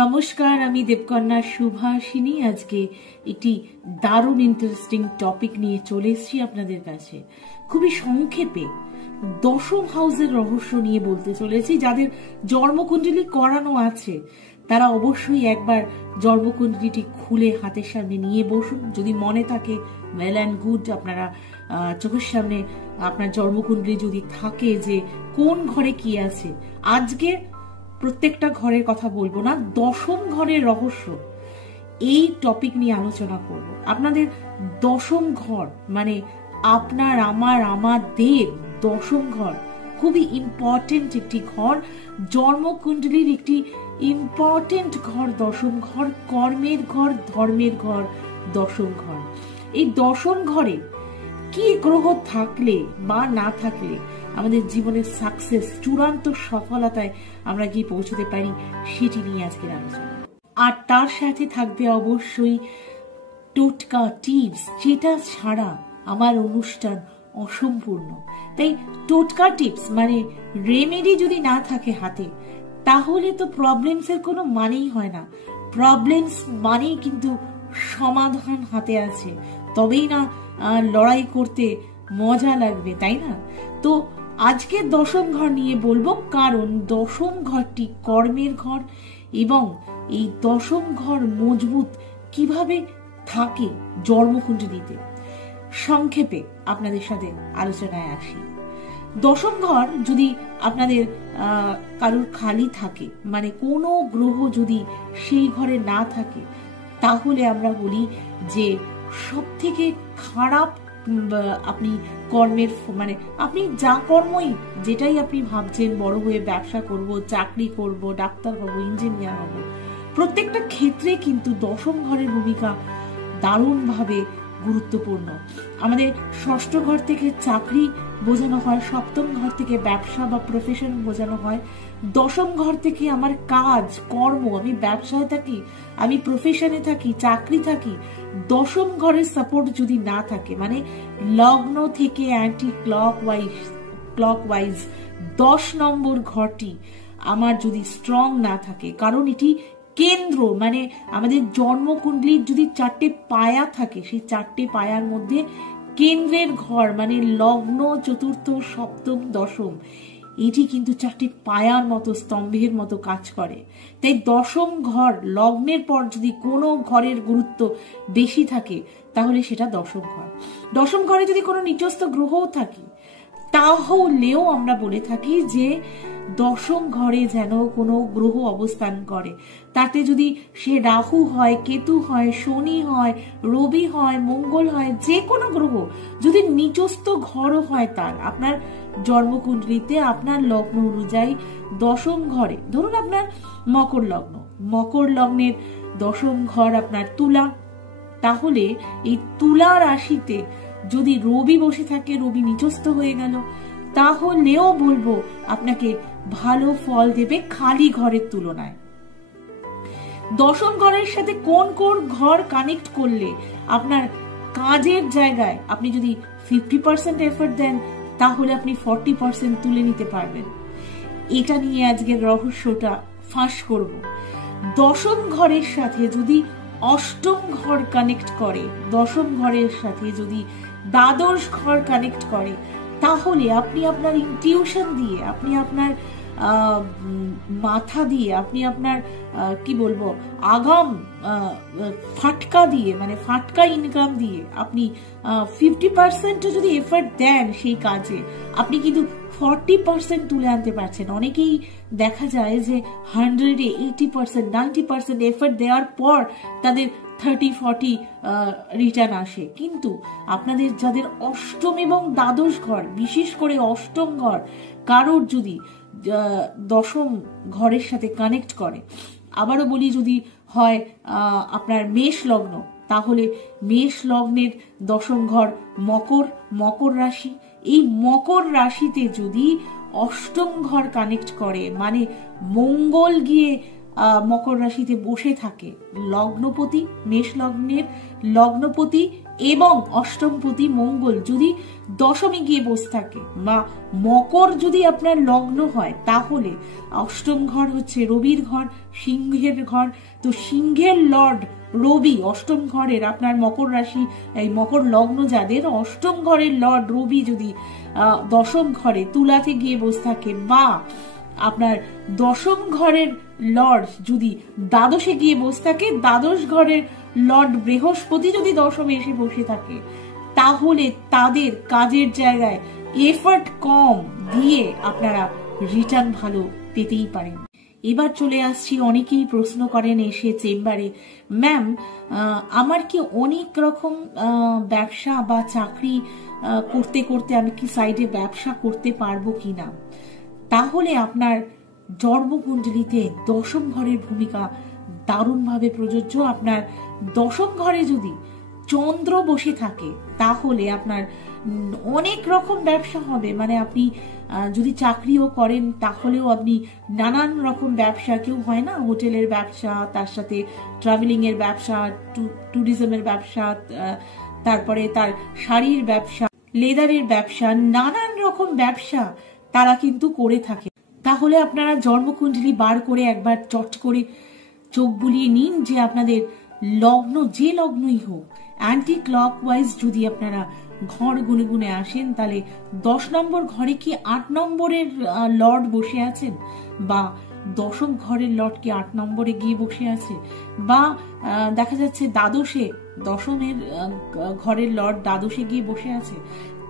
নমস্কার, আমি দেবকন্যা সুভাষিনী। আজকে একটি দারুণ ইন্টারেস্টিং টপিক নিয়ে চলে এসেছি আপনাদের কাছে। খুবই সংক্ষেপে দশম হাউসের রহস্য নিয়ে বলতে চলেছি। যাদের জন্মকুণ্ডলী করানো আছে তারা অবশ্যই একবার জন্মকুণ্ডলীটি খুলে হাতের সামনে নিয়ে বসুন। যদি মনে থাকে ওয়েল অ্যান্ড গুড, আপনারা চোখের সামনে আপনার জন্মকুণ্ডলী যদি থাকে যে কোন ঘরে কি আছে। আজকে প্রত্যেকটা ঘরের কথা বলবো না, দশম ঘরের রহস্য এই টপিক নিয়ে আলোচনা করব। আপনাদের দশম ঘর মানে আপনার আমাদের দশম ঘর খুবই ইম্পর্টেন্ট একটি ঘর, জন্মকুণ্ডলীর একটি ইম্পর্টেন্ট ঘর। দশম ঘর কর্মের ঘর, ধর্মের ঘর, দশম ঘর। এই দশম ঘরে কি গ্রহ থাকলে বা না থাকলে আমাদের জীবনের সাকসেস, চূড়ান্ত সফলতায় আমরা গিয়ে পৌঁছতে পারি, সেটি নিয়ে আজকের আলোচনা। আর তার সাথে থাকবে অবশ্যই টোটকা টিপস, যেটা ছাড়া আমার অনুষ্ঠান অসম্পূর্ণ। তাই টোটকা টিপস মানে রেমেডি যদি না থাকে হাতে, তাহলে তো প্রবলেমস এর কোনো মানেই হয় না। প্রবলেমস মানেই কিন্তু সমাধান হাতে আছে, তবেই না লড়াই করতে মজা লাগবে, তাই না? তো আজকে দশম ঘর নিয়ে বলবো, কারণ দশম ঘরটি কর্মের ঘর এবং এই দশম ঘর মজবুত কিভাবে থাকে জন্মকুণ্ডলীতে। সংক্ষেপে আপনাদের সাথে আলোচনায় আসি। দশম ঘর যদি আপনাদের কারোর খালি থাকে, মানে কোনো গ্রহ যদি সেই ঘরে না থাকে, তাহলে আমরা বলি যে সব থেকে খারাপ আপনি কর্মের মানে আপনি যা কর্মই যেটাই আপনি ভাবছেন, বড় হয়ে ব্যবসা করব, চাকরি করব, ডাক্তার হব, ইঞ্জিনিয়ার হব, প্রত্যেকটা ক্ষেত্রে কিন্তু দশম ঘরের ভূমিকা দারুণভাবে গুরুত্বপূর্ণ। আমাদের ষষ্ঠ ঘর থেকে চাকরি বোঝানো হয়, সপ্তম ঘর থেকে ব্যবসা বা প্রফেশন বোঝানো হয়, দশম ঘর থেকে আমার কাজ কর্ম, আমি ব্যবসায় থাকি, আমি প্রফেশনে থাকি, চাকরি থাকি, দশম ঘরের সাপোর্ট যদি না থাকে, মানে লগ্ন থেকে অ্যান্টি ক্লকওয়াইজ 10 নম্বর ঘরটি আমার যদি স্ট্রং না থাকে, কারণ এটি কেন্দ্র, মানে আমাদের জন্মকুণ্ডলীর যদি 4টে পায়া থাকে, সেই 4টে পায়ার মধ্যে কেন্দ্রের ঘর মানে লগ্ন, চতুর্থ, সপ্তম, দশম, এটি কিন্তু 4টে পায়ার মতো, স্তম্ভের মতো কাজ করে। তাই দশম ঘর লগ্নের পর যদি কোনো ঘরের গুরুত্ব বেশি থাকে, তাহলে সেটা দশম ঘর। দশম ঘরে যদি কোনো নিচস্থ গ্রহও থাকে, তাহলেও আমরা বলে থাকি যে দশম ঘরে যেন কোনো গ্রহ অবস্থান করে, তাতে যদি সে রাহু হয়, কেতু হয়, শনি হয়, রবি হয়, মঙ্গল হয়, যে কোনো গ্রহ যদি নিচস্থ ঘরও হয় তার, আপনার জন্মকুণ্ডলীতে আপনার লগ্ন অনুযায়ী দশম ঘরে, ধরুন আপনার মকর লগ্ন, মকর লগ্নের দশম ঘর আপনার তুলা, তাহলে এই তুলা রাশিতে যদি রবি বসে থাকে, রবি নিচস্থ হয়ে গেল, তাহলেও বলবো আপনাকে ভালো ফল দেবে খালি ঘরের তুলনায়। দশম ঘরের সাথে কোন কোন ঘর কানেক্ট করলে আপনার কাজের জায়গায় আপনি যদি 50% এফর্ট দেন, তাহলে আপনি 40% তুলে নিতে পারবেন। এটা নিয়ে আজকের রহস্যটা ফাঁস করব। দশম ঘরের সাথে যদি অষ্টম ঘর কানেক্ট করে, দশম ঘরের সাথে যদি দ্বাদশ ঘর কানেক্ট করে, তাহলে আপনি আপনার ইনটিউশন দিয়ে, আপনি আপনার মাথা দিয়ে, আপনি আপনার কি বলবো আগাম ফাটকা দিয়ে, মানে ফাটকা ইনকাম দিয়ে আপনি 50% যদি এফর্ট দেন সেই কাজে, আপনি কিন্তু 40% তুলে আনতে পারছেন। অনেকেই দেখা যায় যে 100-এ 80%, 90% এফর্ট দেওয়ার পর তাদের 30-40 রিটার্ন আসে। কিন্তু আপনাদের যাদের অষ্টম এবং দ্বাদশ ঘর, বিশেষ করে অষ্টম ঘর কারোর যদি দশম ঘরের সাথে কানেক্ট করে, আবারও বলি যদি হয় আপনার মেষ লগ্ন, তাহলে মেষ লগ্নের দশম ঘর মকর রাশি, এই মকর রাশিতে যদি অষ্টম ঘর কানেক্ট করে, মানে মঙ্গল গিয়ে মকর রাশিতে বসে থাকে, লগ্নপতি, মেষ লগ্নের লগ্নপতি এবং অষ্টমপতি মঙ্গল যদি দশমে গিয়ে বসে থাকে বা মকর যদি আপনার লগ্ন হয়, তাহলে অষ্টম ঘর হচ্ছে রবির ঘর, সিংহের ঘর। তো সিংহের লর্ড রবি অষ্টম ঘরের, আপনার মকর রাশি এই মকর লগ্ন যাদের, অষ্টম ঘরের লর্ড রবি যদি দশম ঘরে তুলাতে গিয়ে বসে থাকে, বা আপনার দশম ঘরের লর্ড যদি দ্বাদশে গিয়ে বসে থাকে, দ্বাদশ ঘরের লর্ড বৃহস্পতি যদি দশমে এসে বসে থাকে, তাহলে তাদের কাজের জায়গায় এফর্ট কম দিয়ে আপনারা রিটার্ন ভালো পেতেই পারেন। এবার চলে আসছি, অনেকেই প্রশ্ন করেন এসে চেম্বারে, ম্যাম আমার কি অনেক রকম ব্যবসা বা চাকরি করতে করতে আমি কি সাইডে ব্যবসা করতে পারবো কিনা? তাহলে আপনার জন্মকুণ্ডলিতে দশম ঘরের ভূমিকা দারুণভাবে প্রযোজ্য। আপনার দশম ঘরে যদি চন্দ্র বসে থাকে, তাহলে আপনার অনেক রকম ব্যবসা হবে। মানে আপনি যদি চাকরিও করেন, তাহলেও আপনি নানান রকম ব্যবসা, কেউ হয় না হোটেলের ব্যবসা, তার সাথে ট্রাভেলিং এর ব্যবসা, ট্যুরিজমের ব্যবসা, তারপরে তার শাড়ির ব্যবসা, লেদারের ব্যবসা, নানান রকম ব্যবসা তারা কিন্তু করে থাকে। তাহলে আপনারা জন্মকুণ্ডলী বার করে একবার চট করে চোখ বুলিয়ে নিন যে আপনাদের লগ্ন, যে লগ্নই হোক, অ্যান্টি ক্লকওয়াইজ যদি আপনারা ঘর গুনে গুনে আসেন, তাহলে 10 নম্বর ঘরে কি 8 নম্বরের লর্ড বসে আছেন, বা দশম ঘরের লর্ড কি 8 নম্বরে গিয়ে বসে আছে, বা দেখা যাচ্ছে দ্বাদশে, দশমের ঘরের লর্ড দ্বাদশে গিয়ে বসে আছে,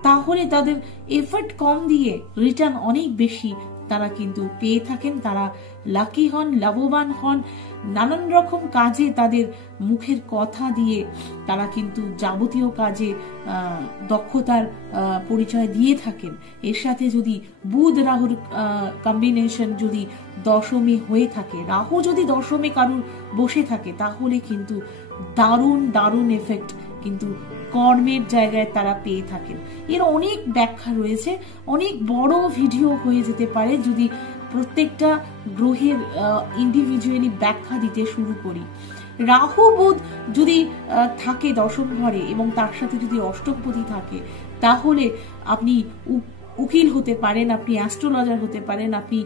তাহলে তাদের এফর্ট কম দিয়ে রিটার্ন অনেক বেশি তারা কিন্তু পেয়ে থাকেন। তারা লাকি হন, লাভবান হন, নানান রকম কাজে তাদের মুখের কথা দিয়ে তারা কিন্তু যাবতীয় কাজে দক্ষতার পরিচয় দিয়ে থাকেন। এর সাথে যদি বুধ রাহুর কম্বিনেশন যদি দশমী হয়ে থাকে, রাহু যদি দশমে কারুর বসে থাকে, তাহলে কিন্তু দারুণ দারুণ এফেক্ট কিন্তু কর্মের জায়গায় তারা পেয়ে থাকেন। এর অনেক ব্যাখ্যা রয়েছে, অনেক বড় ভিডিও হয়ে যেতে পারে যদি প্রত্যেকটা গ্রহের ইন্ডিভিজুয়ালি ব্যাখ্যা দিতে শুরু করি। রাহু বুধ যদি থাকে দশম ঘরে এবং তার সাথে যদি অষ্টমপতি থাকে, তাহলে আপনি উকিল হতে পারেন, আপনি অ্যাস্ট্রোলজার হতে পারেন, আপনি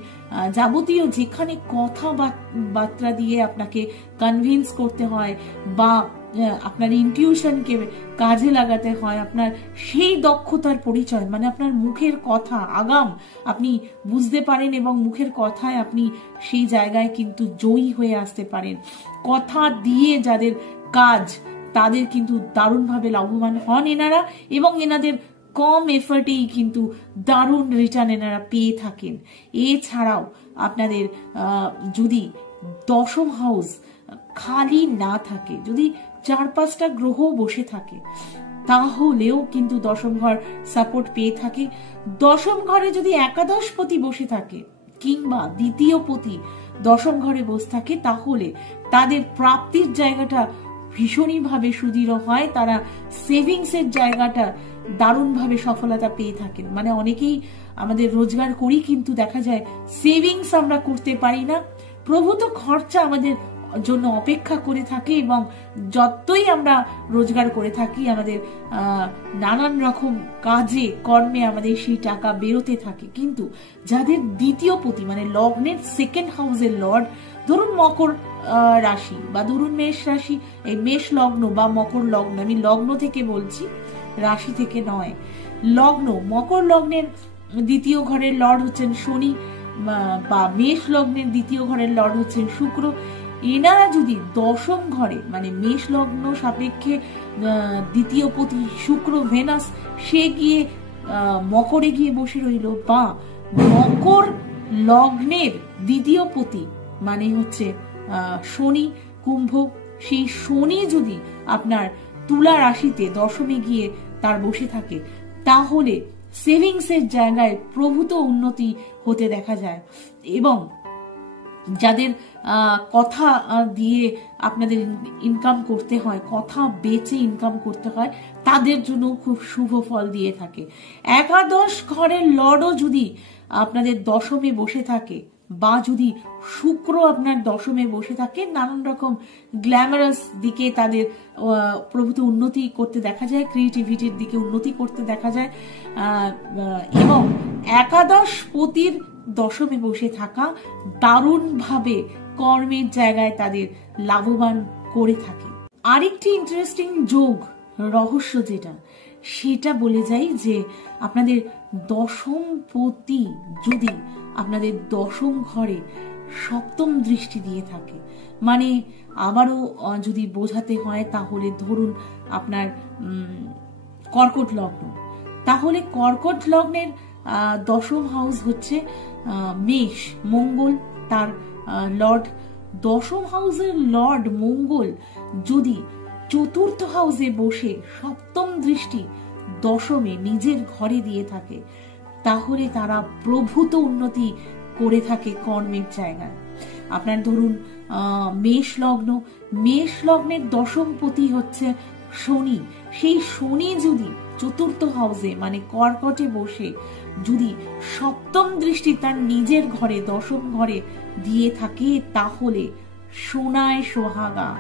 যাবতীয় যেখানে কথাবার্তা দিয়ে আপনাকে কনভিন্স করতে হয় বা আপনার ইনটিউশনকে কাজে লাগাতে হয়, আপনার সেই দক্ষতার পরিচয়, মানে আপনার মুখের কথা আগাম আপনি বুঝতে পারেন এবং মুখের কথায় আপনি সেই জায়গায় কিন্তু জয়ী হয়ে আসতে পারেন। কথা দিয়ে যাদের কাজ, তাদের কিন্তু দারুণভাবে লাভবান হন এনারা, এবং এনাদের কম এফর্টেই কিন্তু দারুণ রিটার্ন এনারা পেয়ে থাকেন। এছাড়াও আপনাদের যদি দশম হাউস খালি না থাকে, যদি 4-5টা গ্রহ বসে থাকে, তাহলেও কিন্তু দশম ঘর সাপোর্ট পেয়ে থাকে। দশম ঘরে যদি একাদশপতি বসে থাকে কিংবা দ্বিতীয় পতি দশম ঘরে বসে থাকে, তাহলে তাদের প্রাপ্তির জায়গাটা ভীষণই ভাবে সুদৃঢ় হয়। তারা সেভিংস এর জায়গাটা দারুণভাবে সফলতা পেয়ে থাকেন। মানে অনেকেই আমাদের রোজগার করি, কিন্তু দেখা যায় সেভিংস আমরা করতে পারি না। প্রভূত খরচা আমাদের জন্য অপেক্ষা করে থাকে, এবং যতই আমরা রোজগার করে থাকি, আমাদের নানান রকম কাজে কর্মে আমাদের সেই টাকা বেরোতে থাকে। কিন্তু যাদের দ্বিতীয় পতি, মানে লগ্নের সেকেন্ড হাউসের লর্ড, ধরুন মকর রাশি বা ধরুন মেষ রাশি, এই মেষ লগ্ন বা মকর লগ্ন, আমি লগ্ন থেকে বলছি, রাশি থেকে নয়, লগ্ন, মকর লগ্নের দ্বিতীয় ঘরের লর্ড হচ্ছেন শনি, বা মেষ লগ্নের দ্বিতীয় ঘরের লর্ড হচ্ছেন শুক্র। এনারা যদি দশম ঘরে, মানে মেষ লগ্ন সাপেক্ষে দ্বিতীয় পতি শুক্র ভেনাস, সে গিয়ে মকরে গিয়ে বসে রইল, বা মকর লগ্নের দ্বিতীয় পতি মানে হচ্ছে শনি কুম্ভ, সেই শনি যদি আপনার তুলা রাশিতে দশমে গিয়ে তার বসে থাকে, তাহলে সেভিংস এর জায়গায় প্রভূত উন্নতি হতে দেখা যায়। এবং যাদের কথা দিয়ে আপনাদের ইনকাম করতে হয়, কথা বেচে ইনকাম করতে হয়, তাদের জন্য খুব শুভ ফল দিয়ে থাকে। একাদশ ঘরের লর্ডও যদি আপনাদের দশমে বসে থাকে, বা যদি শুক্র আপনার দশমে বসে থাকে, নানান রকম গ্ল্যামারাস দিকে তাদের প্রভূত উন্নতি করতে দেখা যায়, ক্রিয়েটিভিটির দিকে উন্নতি করতে দেখা যায়। এবং একাদশ পতির দশমে বসে থাকা দারুণভাবে কর্মের জায়গায় তাদের লাভবান করে থাকে। আরেকটি ইন্টারেস্টিং যোগ রহস্য যেটা, সেটা বলে যাই যে আপনাদের দশম পতি যদি আপনাদের দশম ঘরে সপ্তম দৃষ্টি দিয়ে থাকে, মানে আবারও যদি বোঝাতে হয় তাহলে ধরুন আপনার কর্কট লগ্ন, তাহলে কর্কট লগ্নের দশম হাউস হচ্ছে মেষ, মঙ্গল তার লর্ড। দশম হাউসের লর্ড মঙ্গল যদি চতুর্থ হাউসে বসে সপ্তম দৃষ্টি দশমে নিজের ঘরে দিয়ে থাকে, তাহলে তারা প্রভূত উন্নতি করে থাকে কর্মের জায়গায়। আপনার ধরুন মেষ লগ্ন, মেষ লগ্নের দশম পতি হচ্ছে শনি, সেই শনি যদি চতুর্থ হাউসে মানে কর্কটে বসে যদি সপ্তম দৃষ্টি তার নিজের ঘরে দশম ঘরে দিয়ে থাকে, তাহলে সোনায় সোহাগা।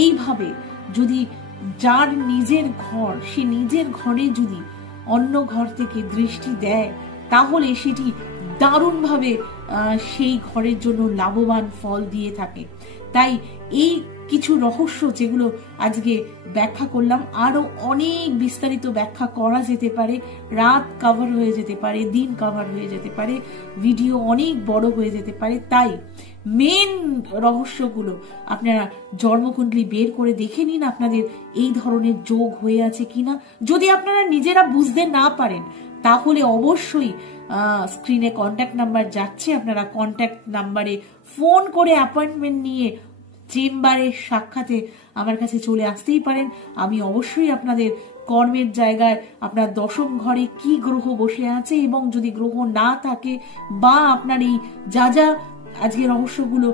এইভাবে যদি যার নিজের ঘর, সে নিজের ঘরে যদি অন্য ঘর থেকে দৃষ্টি দেয়, তাহলে সেটি দারুণভাবে সেই ঘরের জন্য লাভবান ফল দিয়ে থাকে। তাই এই কিছু রহস্য যেগুলো আজকে ব্যাখ্যা করলাম, আরো অনেক বিস্তারিত ব্যাখ্যা করা যেতে পারে, রাত কভার হয়ে যেতে পারে, দিন কভার হয়ে যেতে পারে, ভিডিও অনেক বড় হয়ে যেতে পারে। তাই মেন রহস্যগুলো আপনারা জন্মকুণ্ডলী বের করে দেখে নিন আপনাদের এই ধরনের যোগ হয়ে আছে কিনা। যদি আপনারা নিজেরা বুঝতে না পারেন, তাহলে অবশ্যই স্ক্রিনে কন্ট্যাক্ট নাম্বার যাচ্ছে, আপনারা কন্ট্যাক্ট নাম্বারে ফোন করে অ্যাপয়েন্টমেন্ট নিয়ে চেম্বারে সাক্ষাতে আমার কাছে চলে আসতেই পারেন। আমি অবশ্যই আপনাদের কর্মের জায়গায় আপনার দশম ঘরে কি গ্রহ বসে আছে, এবং যদি গ্রহ না থাকে বা আপনার এই যা যা আজকে রহস্যগুলো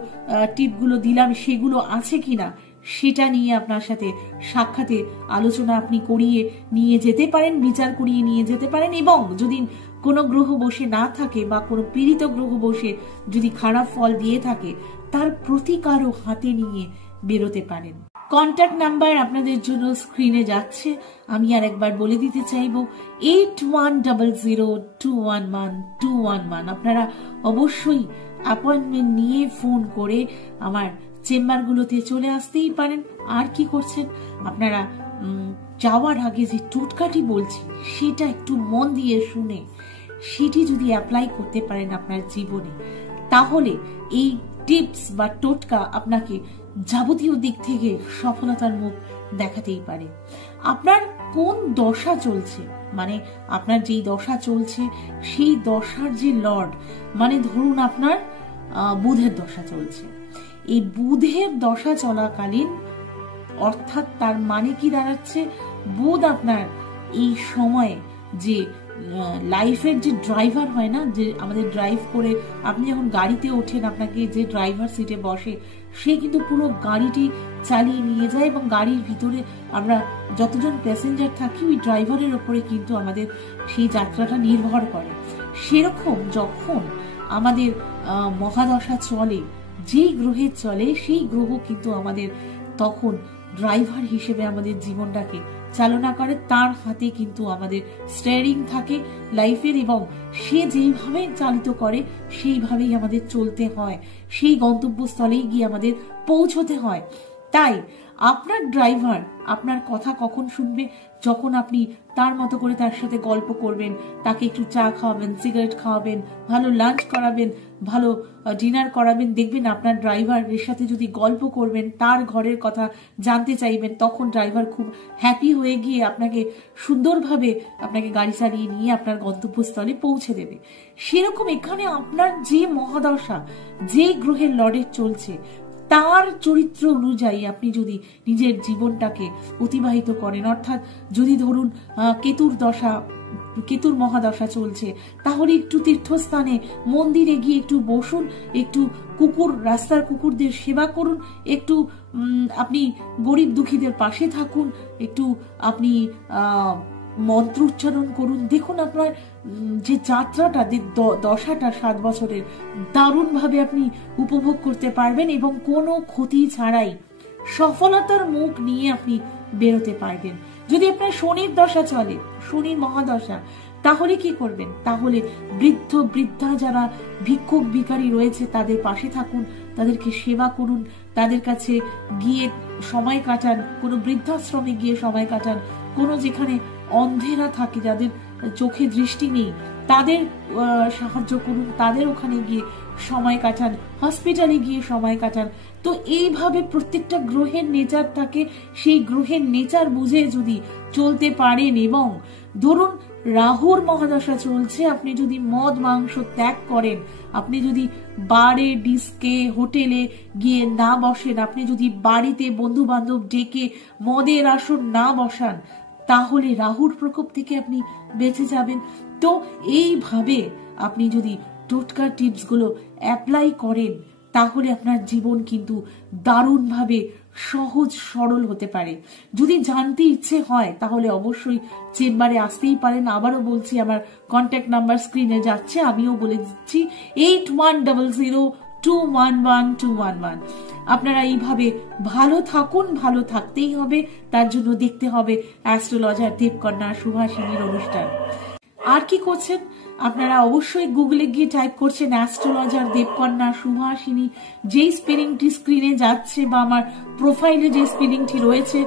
টিপগুলো দিলাম সেগুলো আছে কিনা, সেটা নিয়ে আপনার সাথে সাক্ষাতে আলোচনা আপনি করিয়ে নিয়ে যেতে পারেন, বিচার করিয়ে নিয়ে যেতে পারেন। এবং যদি কোনো গ্রহ বসে না থাকে বা কোনো পীড়িত গ্রহ বসে যদি খারাপ ফল দিয়ে থাকে, তার প্রতিকারও হাতে নিয়ে বেরোতে পারেন। কন্ট্যাক্ট নাম্বার আপনাদের জন্য স্ক্রিনে যাচ্ছে, আমি আর একবার বলে দিতে চাইবো 8100211211। আপনারা অবশ্যই অ্যাপয়েন্টমেন্ট নিয়ে ফোন করে আমার চেম্বারগুলোতে চলে আসতেই পারেন। আর কি করছেন, আপনারা যাওয়ার আগে যে টোটকাটি বলছি সেটা একটু মন দিয়ে শুনে সেটি যদি অ্যাপ্লাই করতে পারেন আপনার জীবনে, তাহলে এই টিপস বা টোটকা আপনাকে যাবতীয় দিক থেকে সফলতার মুখ দেখাতেই পারে। আপনার কোন দশা চলছে, মানে আপনার যেই দশা চলছে সেই দশার যে লর্ড, মানে ধরুন আপনার বুধের দশা চলছে, এই বুধের দশা চলাকালীন, অর্থাৎ তার মানে কি দাঁড়াচ্ছে, বুধ আপনার এই সময়ে যে লাইফের যে ড্রাইভার হয় না, যে আমাদের ড্রাইভ করে আপনি যখন গাড়িতে ওঠেন, আপনাকে যে ড্রাইভার সিটে বসে সে কিন্তু পুরো গাড়িটি চালিয়ে নিয়ে যায়, এবং গাড়ির ভিতরে আমরা যতজন প্যাসেঞ্জার থাকি ওই ড্রাইভারের ওপরে কিন্তু আমাদের সেই যাত্রাটা নির্ভর করে। সেরকম যখন আমাদের মহাদশা চলে, যেই গ্রহের চলে সেই গ্রহ কিন্তু আমাদের তখন ড্রাইভার হিসেবে আমাদের জীবনটাকে চালনা করে, তার হাতে কিন্তু আমাদের স্টিয়ারিং থাকে লাইফের, এবং সে যেইভাবে চালিত করে সেইভাবেই আমাদের চলতে হয়, সেই গন্তব্যস্থলেই গিয়ে আমাদের পৌঁছতে হয়। তাই আপনার ড্রাইভার আপনার কথা কখন শুনবে, যখন আপনি তার মতো করে তার সাথে গল্প করবেন, তাকে একটু চা খাওয়াবেন, সিগারেট খাওয়াবেন, ভালো লাঞ্চ করাবেন, ভালো ডিনার করাবেন, দেখবেন আপনার ড্রাইভারের সাথে যদি গল্প করবেন, তার ঘরের কথা জানতে চাইবেন, তখন ড্রাইভার খুব হ্যাপি হয়ে গিয়ে আপনাকে সুন্দরভাবে আপনাকে গাড়ি চালিয়ে নিয়ে আপনার গন্তব্যস্থলে পৌঁছে দেবে। সেরকম এখানে আপনার যে মহাদশা, যে গ্রহের লর্ডের চলছে, তার চরিত্র অনুযায়ী আপনি যদি নিজের জীবনটাকে অতিবাহিত করেন, অর্থাৎ যদি ধরুন কেতুর মহাদশা চলছে, তাহলে একটু তীর্থস্থানে মন্দিরে গিয়ে একটু বসুন, একটু রাস্তার কুকুরদের সেবা করুন, একটু আপনি গরিব দুঃখীদের পাশে থাকুন, একটু আপনি মন্ত্র উচ্চারণ করুন। দেখুন আপনার যে যাত্রাটা, যে দশাটা 7 বছরের, দারুণ ভাবে আপনি উপভোগ করতে পারবেন এবং কোনো ক্ষতি ছাড়াই সফলতার মুখ নিয়ে আপনি বেরোতে পারবেন। যদি আপনার শনির দশা চলে, শনির মহাদশা, তাহলে কি করবেন? তাহলে বৃদ্ধ বৃদ্ধা যারা ভিক্ষুক ভিখারি রয়েছে তাদের পাশে থাকুন, তাদেরকে সেবা করুন, তাদের কাছে গিয়ে সময় কাটান, কোনো বৃদ্ধাশ্রমে গিয়ে সময় কাটান, কোনো যেখানে অন্ধেরা থাকে, যাদের চোখে দৃষ্টি নেই, তাদের সাহায্য করুন, তাদের ওখানে গিয়ে সময় কাটান, হসপিটালে গিয়ে সময় কাটান। তো এইভাবে প্রত্যেকটা গ্রহের নেচার থাকে, সেই গ্রহের নেচার বুঝে যদি চলতে পারেন, এবং ধরুন রাহুর মহাদশা চলছে, আপনি যদি মদ মাংস ত্যাগ করেন, আপনি যদি বারে ডিস্কে হোটেলে গিয়ে না বসেন, আপনি যদি বাড়িতে বন্ধু বান্ধব ডেকে মদের আসর না বসান, তাহলে রাহুর প্রকোপ থেকে আপনি বেঁচে যাবেন। তো এইভাবে আপনি যদি টোটকা টিপস গুলো অ্যাপ্লাই করেন, তাহলে আপনার জীবন কিন্তু দারুণভাবে সহজ সরল হতে পারে। যদি জানতে ইচ্ছে হয় তাহলে অবশ্যই চেম্বারে আসতেই পারেন। আবারও বলছি, আমার কন্ট্যাক্ট নাম্বার স্ক্রিনে যাচ্ছে, আমিও বলে দিচ্ছি 8100211211। আপনারা এইভাবে ভালো থাকুন, ভালো থাকতেই হবে, তার জন্য দেখতে হবে অ্যাস্ট্রোলজার দেবকন্যা সুভাষিনীর অনুষ্ঠান। আর কি করছেন? আপনারা অবশ্যই গুগলে গিয়ে টাইপ করছেন অ্যাস্ট্রোলজার দেবকন্যা সুভাষিনী। যেই স্পেলিংটি স্ক্রিনে যাচ্ছে বা আমার প্রোফাইলে যে স্পেলিংটি রয়েছে,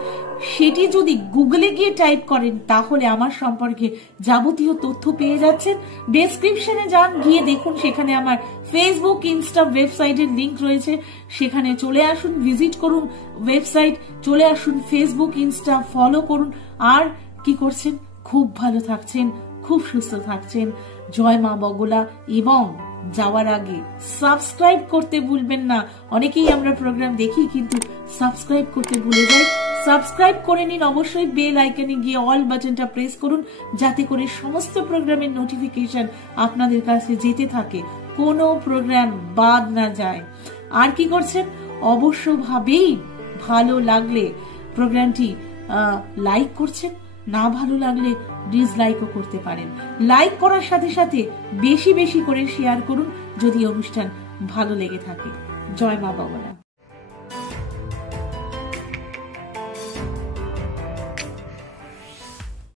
সেটি যদি গুগলে গিয়ে টাইপ করেন, তাহলে আমার সম্পর্কে যাবতীয় তথ্য পেয়ে যাচ্ছেন। ডেসক্রিপশনে যান, গিয়ে দেখুন, সেখানে আমার ফেসবুক, ইনস্টা, ওয়েবসাইটের লিংক রয়েছে, সেখানে চলে আসুন, ভিজিট করুন ওয়েবসাইট, চলে আসুন ফেসবুক, ইনস্টা ফলো করুন। আর কি করছেন? খুব ভালো থাকছেন, খুব সুস্থ থাকছেন। জয় মা বগলা। এবং যাওয়ার আগে সাবস্ক্রাইব করতে ভুলবেন না। অনেকেই আমরা প্রোগ্রাম দেখি কিন্তু সাবস্ক্রাইব করতে ভুলে যাই। সাবস্ক্রাইব করে নিন, অবশ্যই বেল আইকনে গিয়ে অল বাটনটা প্রেস করুন, যাতে করে সমস্ত প্রোগ্রামের নোটিফিকেশন আপনাদের কাছে যেতে থাকে, কোনো প্রোগ্রাম বাদ না যায়। আর কি করছেন? অবশ্যভাবেই ভালো লাগলে প্রোগ্রামটি লাইক করছেন, না ভালো লাগলে ডিসলাইকও করতে পারেন। লাইক করার সাথে সাথে বেশি বেশি করে শেয়ার করুন যদি অনুষ্ঠান ভালো লেগে থাকে। জয় মা বগলা।